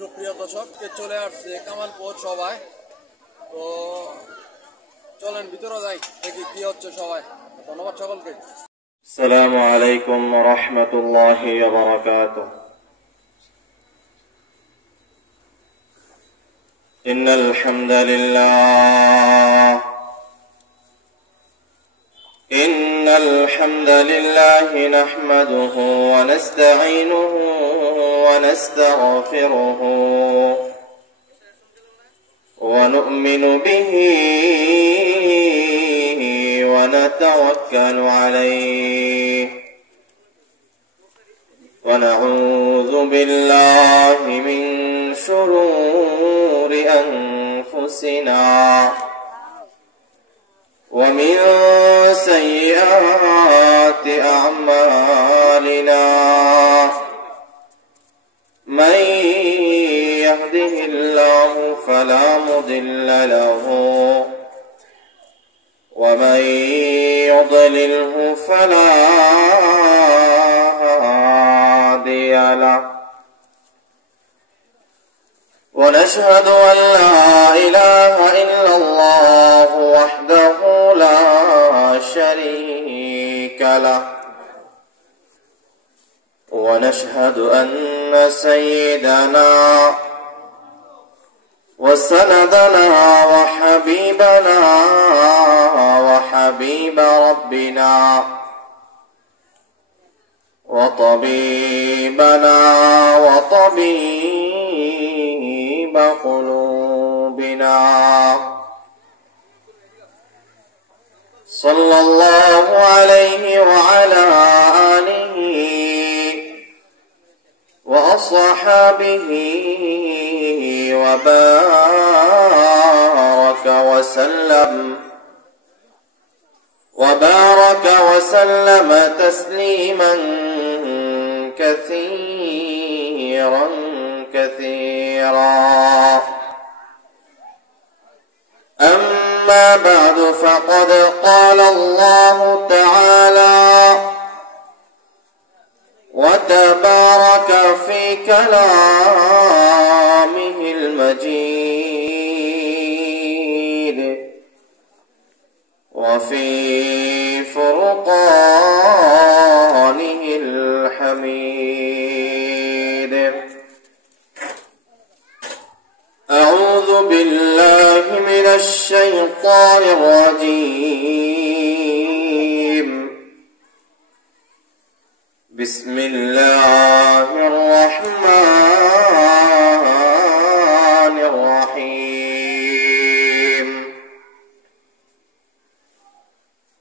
সুপ্রিয় দর্শক, চলে আসছে কামালপুর সবাই। তো চলেন ভিতরে যাই, দেখি কি হচ্ছে সবাই। ধন্যবাদ সকলকে। السلام عليكم ورحمة الله وبركاته. إن الحمد لله نحمده ونستعينه ونستغفره ونؤمن به ونتوكل عليه ونعوذ بالله من شرور أنفسنا ومن سيئات أعمالنا. من يهده الله فلا مضل له ومن يضلله فلا هادي له. ونشهد أن لا إله إلا الله وحده لا شريك له. ونشهد أن سيدنا وسندنا وحبيبنا وحبيب ربنا وطبيبنا وطبيب قلوبنا صلى الله عليه وعلى آله وأصحابه وبارك وسلم تسليما كثيرا. أما بعد، فقد قال الله تعالى وتبارك في كلامه المجيد وفي فرقانه الحميد. أعوذ بالله من الشيطان الرجيم. بسم الله الرحمن الرحيم.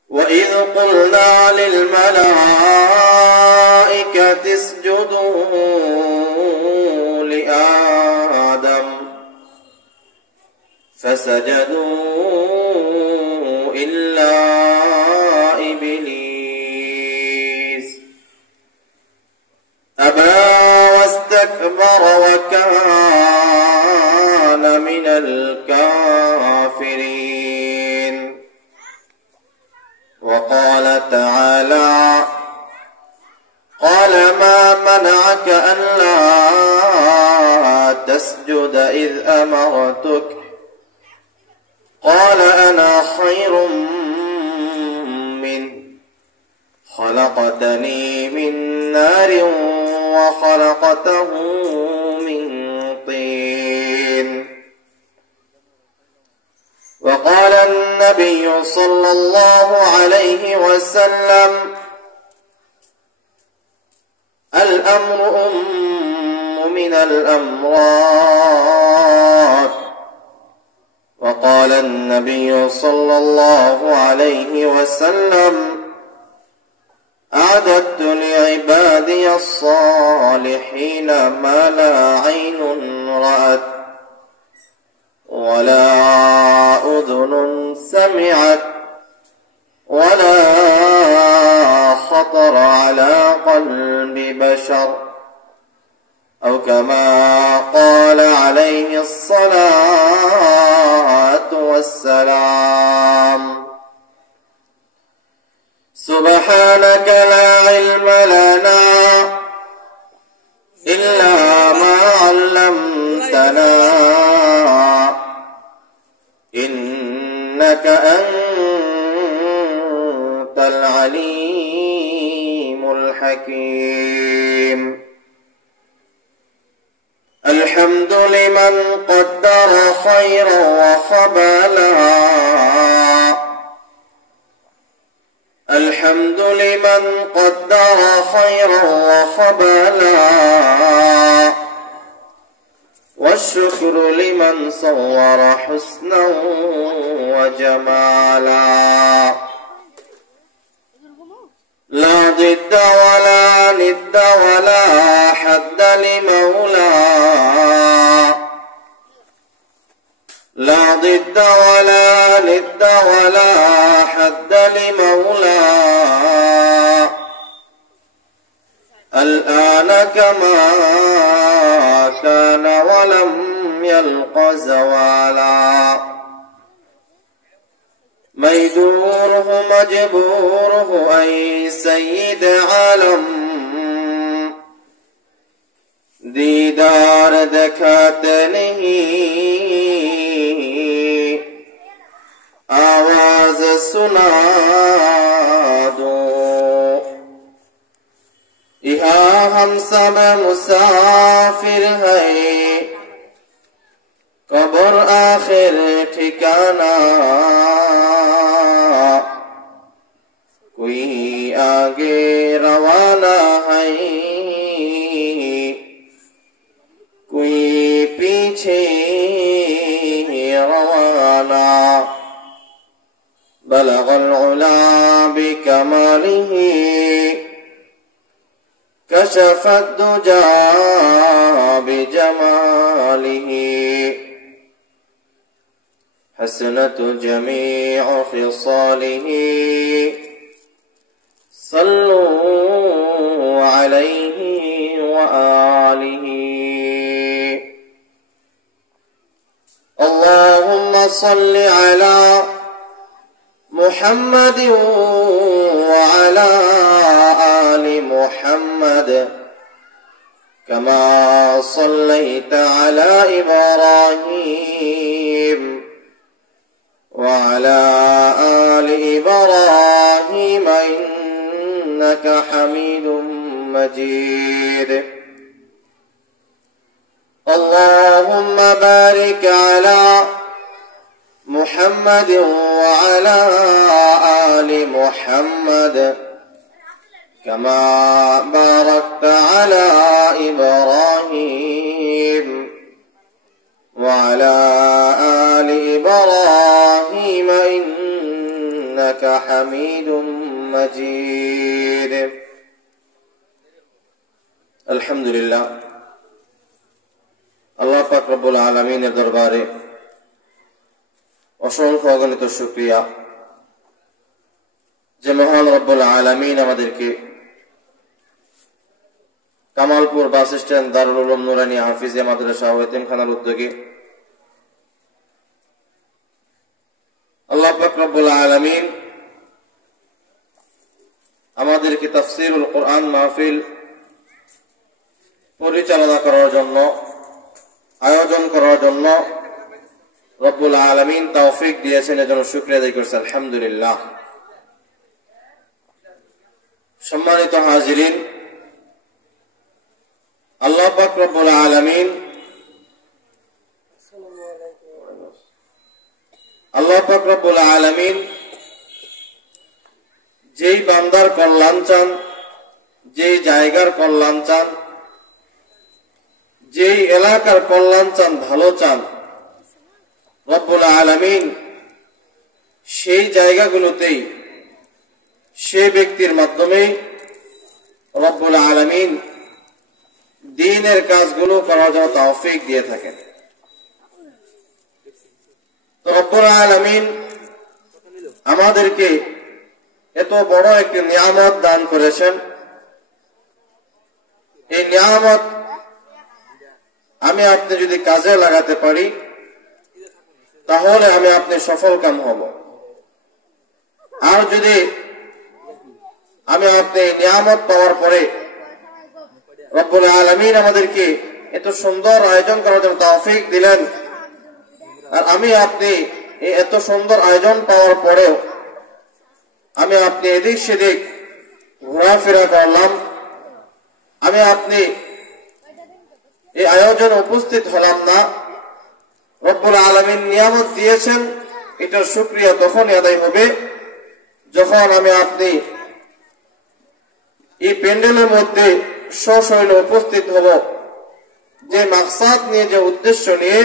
وإذ قلنا للملائكة اسجدوا لآدم فسجدوا إلا إبليس أبى واستكبر وكان من الكافرين. وقال تعالى: قال ما منعك ألا تسجد إذ أمرتك؟ قال أنا خير منه خلقتني من نار وخلقته من طين. وقال النبي صلى الله عليه وسلم: الأمر من الأمراض. وقال النبي صلى الله عليه وسلم: أعددت لعبادي الصالحين ما لا عين رأت ولا أذن سمعت ولا خطر على قلب بشر، أو كما قال عليه الصلاة والسلام. سبحانك لا علم لنا إلا ما علمتنا علمتنا إنك أنت العليم الحكيم الحمد لمن قدر خيرا وخبلا الحمد لمن قدر خيرا وخبلا والشكر لمن صور حسنا وجمالا لا ضد ولا ند ولا حد لمولى لا ضد ولا ند ولا حد لمولى الآن كما كان ولم يلق زوالا ميدوره مجبوره أي سيد عالم दीदार दिखाते नहीं आवाज सुना दो यहाँ हम सब मुसाफिर हैं कब्र आखिर ठिकाना कोई आगे रवाना है कोई पीछे रवाना बलग العلا بكماله كشف الدجى بجماله حسنت جميع خصاله صلوا عليه وآله اللهم صل على محمد وعلى آل محمد كما صليت على إبراهيم وعلى آل إبراهيم إنك حميد مجيد اللهم بارك على محمد وعلى آل محمد كما باركت على إبراهيم وعلى آل إبراهيم إنك حميد مجيد الحمد لله আল্লাহ পাক রব্বুল আলামিনের দরবারে অসংখ্য অগণিত শুকরিয়া যে মহান রব্বুল আলামিন আমাদেরকে কামালপুর বাস স্ট্যান্ড দারুল উলুম নুরানী হাফিজিয়া মাদ্রাসা ও এতিমখানার উদ্যোগে আল্লাহ পাক রব্বুল আলামিন আমাদেরকে তাফসীরুল কোরআন মাহফিল পরিচালনা করার জন্য আয়োজন করার জন্য রব্বুল আলামিন তৌফিক দিয়েছেন এজন্য শুকরিয়া আদায় করছি আলহামদুলিল্লাহ সম্মানিত হাজিরিন আল্লাহ পাক রব্বুল আলামিন যেই বান্দার কল্যাণ চান যেই জায়গার কল্যাণ চান যেই এলাকার কল্যাণ চান ভালো চান রব্বুল আলামিন সেই জায়গাগুলোতেই সেই ব্যক্তির মাধ্যমে রব্বুল আলামিন দ্বীনের কাজগুলো করার জন্য তৌফিক দিয়ে থাকেন। তো রব্বুল আলামিন আমাদেরকে এত বড় একটি নিয়ামত দান করেছেন। এই নিয়ামত আমি আপনি যদি কাজে লাগাতে পারি তাহলে আমি আপনি সফল কাম হব। আর যদি আমি আপনি নিয়ামত পাওয়ার পরে রব্বুল আলামিন আমাদেরকে এত সুন্দর আয়োজন করার জন্য তৌফিক দিলেন, আর আমি আপনি এই এত সুন্দর আয়োজন পাওয়ার পরেও আমি আপনি এদিক সেদিক ঘোরাফেরা করলাম, আমি আপনি এই আয়োজনে উপস্থিত হলাম না। রব্বুল আলামিন নিয়ামত দিয়েছেন, এটার শুকরিয়া তখনই আদায় হবে যখন আমি আপনি এই প্যান্ডেলের মধ্যে সশরীরে উপস্থিত হব। যে মাকসাদ নিয়ে, যে উদ্দেশ্য নিয়ে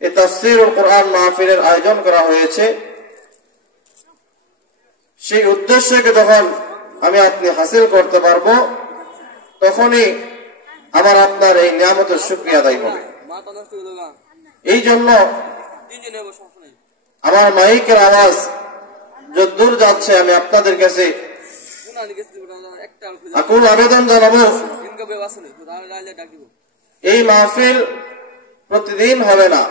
এই তাফসীরুল কুরআন মাহফিলের আয়োজন করা হয়েছে, সেই উদ্দেশ্যকে যখন আমি আপনি হাসিল করতে পারবো, তখনই আমার আপনার এই নিয়ামতের শুকরিয়া আদায় হবে। এই জন্য আমার মাইকের আওয়াজ যদ্দূর যাচ্ছে, আমি আপনাদের কাছে আকুল আবেদন জানাবো, এই মাহফিল প্রতিদিন হবে না,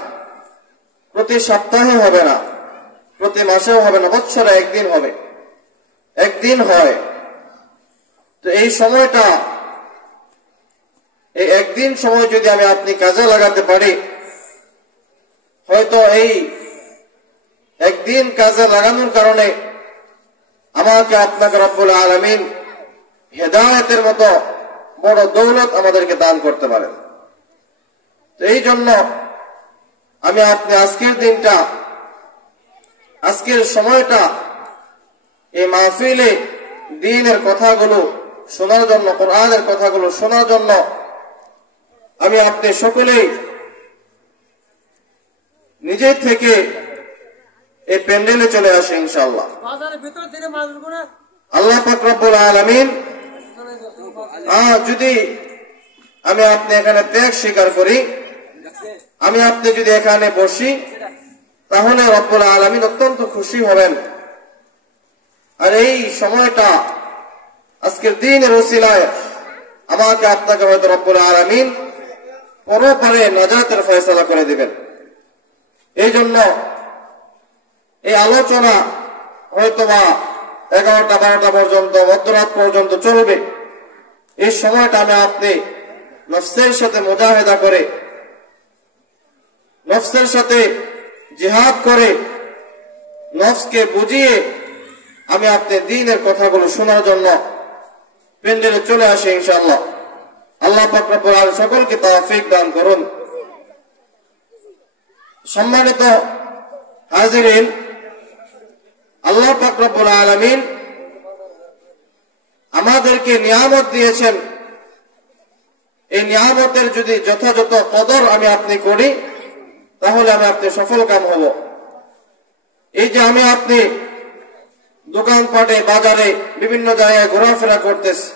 প্রতি সপ্তাহে হবে না, প্রতি মাসেও হবে না, বছরে একদিন হবে, একদিন হয়। তো এই সময়টা, এই একদিন সময় যদি আমি আপনি কাজে লাগাতে পারি, হয়তো এই একদিন কাজে লাগানোর কারণে আমাকে আপনাকে রব্বুল আলামিন হেদায়েতের মতো বড় দৌলত আমাদেরকে দান করতে পারেন। তো এই জন্য আমি আপনি আজকের দিনটা, আজকের সময়টা এই মাহফিলে দ্বীনের কথাগুলো শোনার জন্য, কোরআনের কথাগুলো শোনার জন্য আমি আপনি সকলেই নিজে থেকে এই প্যান্ডেলে চলে আসে ইনশাআল্লাহ। আল্লাহ পাক রব্বুল আলামিন যদি আমি আপনি এখানে ত্যাগ স্বীকার করি, আমি আপনি যদি এখানে বসি, তাহলে রব্বুল আলামিন অত্যন্ত খুশি হবেন। আর এই সময়টা আজকের দিনের ওসিলায় আমাকে আপনাকে হয়তো রব্বুল আলামিন পরপারে নাজাতের ফয়সালা করে দিবেন। এই জন্য এই আলোচনা হয়তোবা 11টা 12টা পর্যন্ত, মধ্যরাত পর্যন্ত চলবে। এই সময়টা আমি আপনি নফসের সাথে মুজাহিদা করে, নফসের সাথে জিহাদ করে, নফসকে বুঝিয়ে আমি আপনি দ্বীনের কথাগুলো শোনার জন্য প্যান্ডেলে চলে আসে ইনশাআল্লাহ। আল্লাহ পাক রব্বুল আলামিন সকলকে তৌফিক দান করুন। সম্মানিত হাজিরিন, আল্লাহ পাক রব্বুল আলামিন আমাদেরকে নিয়ামত দিয়েছেন। এই নিয়ামতের যদি যথাযথ কদর আমি আপনি করি, তাহলে আমি আপনি সফল কাম হব। এই যে আমি আপনি দোকানপাটে, বাজারে, বিভিন্ন জায়গায় ঘোরাফেরা করতেছি,